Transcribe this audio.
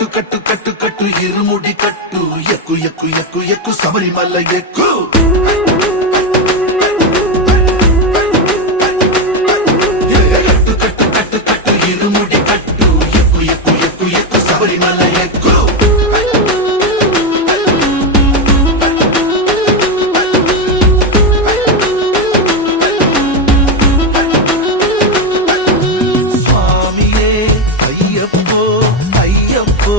కట్టు కట్టు కట్టు కట్టు ఇరుముడి కట్టు ఎక్కు ఎక్కు ఎక్కు ఎక్కు శబరిమల ఎక్కు కట్టు కట్టు కట్టు కట్టు ఇరుముడి కట్టు ఎక్కు ఎక్కు ఎక్కు ఎక్కు శబరిమల ఎక్కు స్వామియే అయ్యప్పో అయ్యప్పో